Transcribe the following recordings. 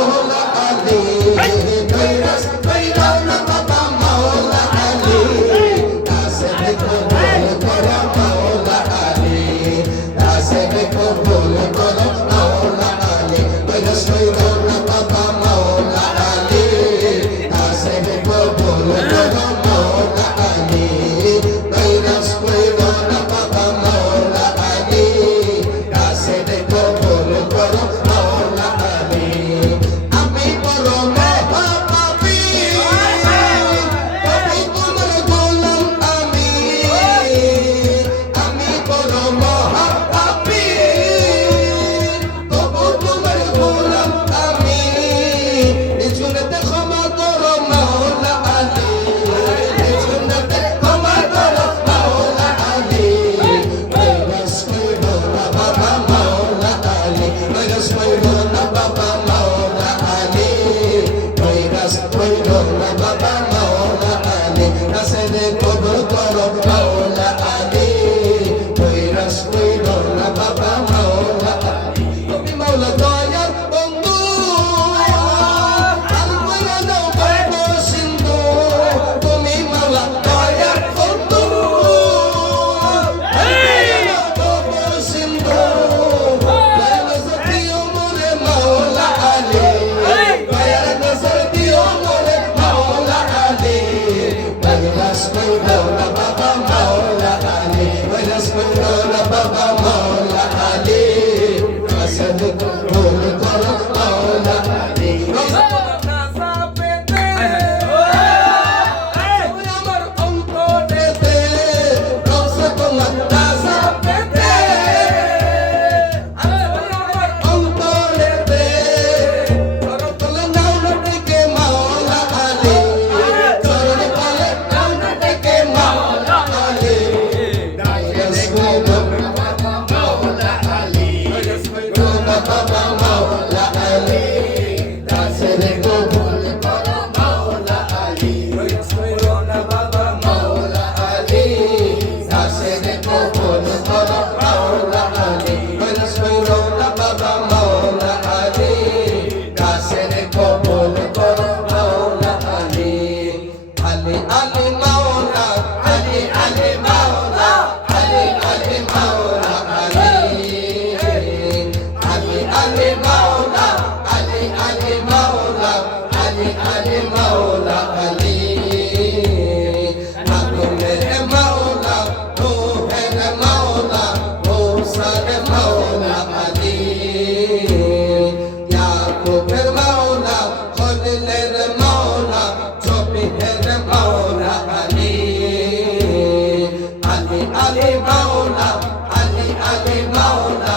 মাওলা আলী কৈরাস কইরাও না বাবা মাওলা আলী কাছে কবুল করো মাওলা আলী কাছে কবুল করো মাওলা আলী কৈরাস কইরাও না বাবা মাওলা আলী কাছে কবুল করো মাওলা আলী কৈরাস কইরাও না বাবা মাওলা আলী কাছে কবুল করো মাওলা আলী আমি বড় মহাপাপী কবি তোমার গোলাম আমি বড় মহাপাপী কবি তোমার গোলাম আমি নিঝুনতে ক্ষমা করো মাওলা আলী নিঝুনতে ক্ষমা করো মাওলা আলী কৈরাস কইরো না বাবা মাওলা আলী কৈরাস কইরো না বাবা মাওলা আলী কৈরাস কইরো না বাবা মাওলা আলী কাছে কবুল করো মাওলা আলী কৈরাস কইরো না বাবা মাওলা আলী তুমি মাওলা দয়ার বন্ধু আল কইরা দাও গর্ব সিন্ধু তুমি মাওলা দয়ার বন্ধু আল কইরা দাও গর্ব সিন্ধু দয়ার নজর দিও মোরে মাওলা আলী দয়ার নজর দিও মোরে মাওলা আলী কৈরাস কইরো না বাবা মাওলা আলী কৈরাস কইরো না বাবা মাওলা আলী কাছে কবুল করো মাওলা আলী আমার অন্তরেতে রসে তোমার রাজা পেতে আমার অন্তরেতে চরণ তলে নাও না ডেকে মাওলা আলী চরণ তলে নাও না ডেকে মাওলা আলী কৈরাস কইরো না বাবা মাওলা আলী কৈরাস কইরো না বাবা মাওলা আলী কাছে কবুল করো মাওলা আলী কৈরাস কইরো না বাবা মাওলা আলী কাছে কবুল করো মাওলা আলী কৈরাস কইরো না বাবা মাওলা আলী কাছে কবুল করো মাওলা আলী আলী আলী মাওলা আলী আলী মাওলা আলী আলী মাওলা আলী আলী আলী মাওলা আলী আলী মাওলা আলী আলী মাওলা আলী আগুনের মাওলা রূহের মাওলা মূসার মাওলা আলী ইয়াকুবের মাওলা খলিলের মাওলা জবিহের মাওলা আলী আলী আলী মাওলা আলী আলী মাওলা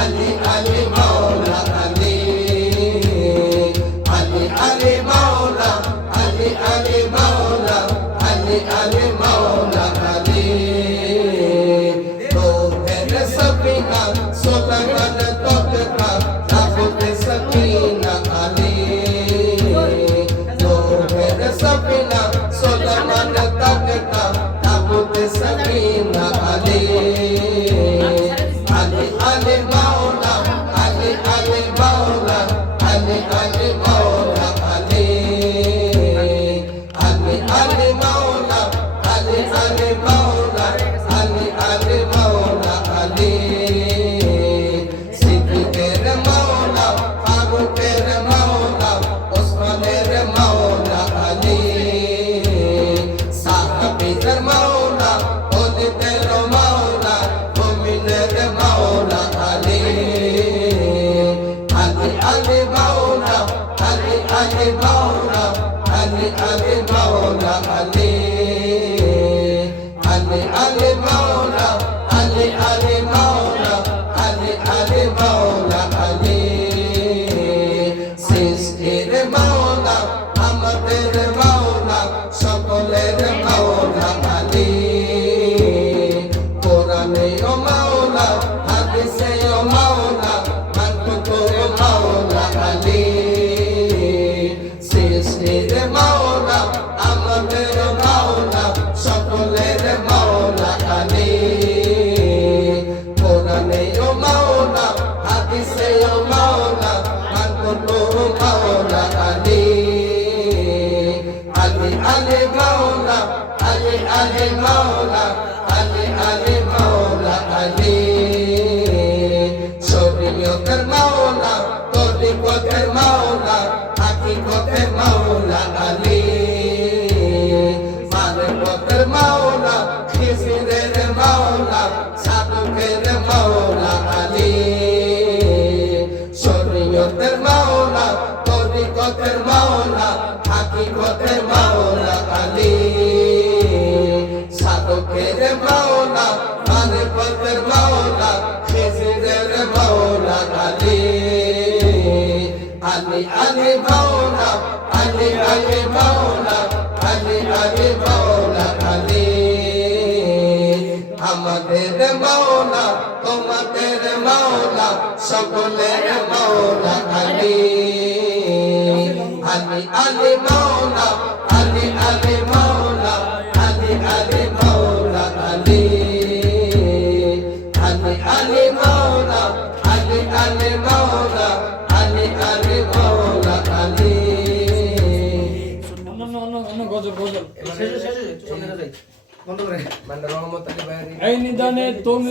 আলী আলী মাওলা আলী আলী আলী মাওলা আলী আলী মাওলা আলী আলী মাওলা আলী রূহের সফিনা সুলাইমান তকতা তাবুতে সকিনা আলী রূহের সফিনা সুলাইমান তকতা তাবুতে সকিনা আলী আলী আলী মাওলা আলী আলী মাওলা আলী আলী মাওলা আলী আলী আলী মাওলা আলী আলী মাওলা আলী আলী মাওলা আলী সিদ্দিকের মাওলা ফারুকের মাওলা ওসমানের মাওলা আলী সাহাবীদের মাওলা ওলিদের মাওলা মুমিনের মাওলা আলী আলী আলী মাওলা মাওলা আলী আলী আলী মাওলা আলী আলী মাওলা আলী আলী মাওলা আলী শরীয়তের মাওলা তরিকতের মাওলা হাকিকতের মাওলা আলী মানবতের মাওলা খিজিরের মাওলা সাধুকের মাওলা আলী শরীয়তের মাওলা তরিকতের মাওলা হাকিকতের মাওলা আলী সাধুকের মাওলা মানবতের মাওলা খিজিরের মাওলা আলী আলী আলী মাওলা আলী আলী মাওলা আলী আলী মাওলা আলী আমাদের মাওলা তোমাদের মাওলা সকলের মাওলা আলী আলী আলী মাওলা আলী আলী মাওলা আলী আলী মাওলা আলী আলী আলী মাওলা আলী আলী মাওলা আলী আলী মাওলা আলী গজল গজল বন্ধ করে মানে রহমত আলী ভাই এই নিদানে তুমি